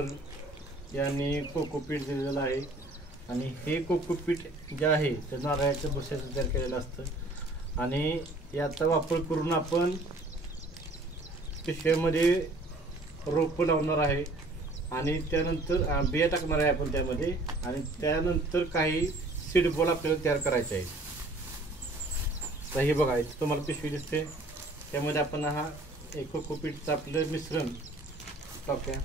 त्यानंतर यांनी कोकोपीट दिलेलं आहे आणि हे कोकोपीट जे आहे ते नारळाच्या भुस्याचं तयार केलेलं असतं आणि याचा वापर करून आपण पिशव्यामध्ये रोपं लावणार आहे आणि त्यानंतर बिया टाकणार आहे आपण त्यामध्ये आणि त्यानंतर काही सीड बॉल आपल्याला तयार करायचे आहे। तर हे बघा इथे तुम्हाला पिशवी दिसते, त्यामध्ये आपण हा एक कोकोपीटचं आपलं मिश्रण टाकूया।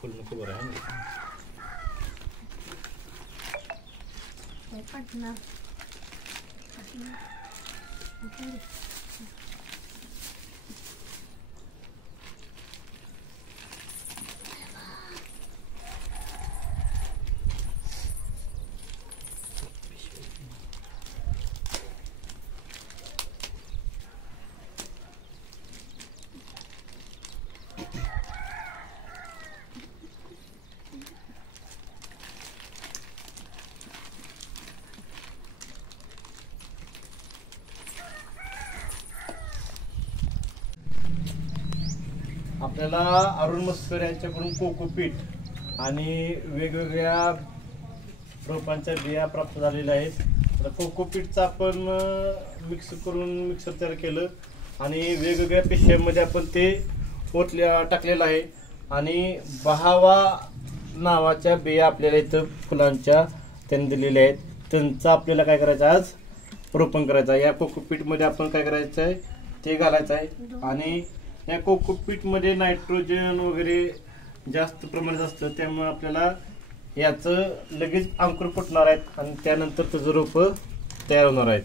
फुल नको बरं आहे पटना आपल्याला अरुण मस्कर यांच्याकडून कोकोपीट आणि वेगवेगळ्या रोपांच्या बिया प्राप्त झालेल्या आहेत। तर कोकोपीटचं आपण मिक्स करून मिक्सर तयार केलं आणि वेगवेगळ्या पिशव्यांमध्ये आपण ते टाकलेलं आहे आणि बहावा नावाच्या बिया आपल्याला इथं फुलांच्या त्यांनी दिलेल्या आहेत, त्यांचं आपल्याला काय करायचं आज रोपण करायचं आहे। या कोकोपीटमध्ये आपण काय करायचं आहे ते घालायचं आहे आणि या कोकोपीटमध्ये नायट्रोजन वगैरे जास्त प्रमाणात असतं, त्यामुळे आपल्याला याचं लगेच अंकुर फुटणार आहेत आणि त्यानंतर त्याचं रोपं तयार होणार आहेत।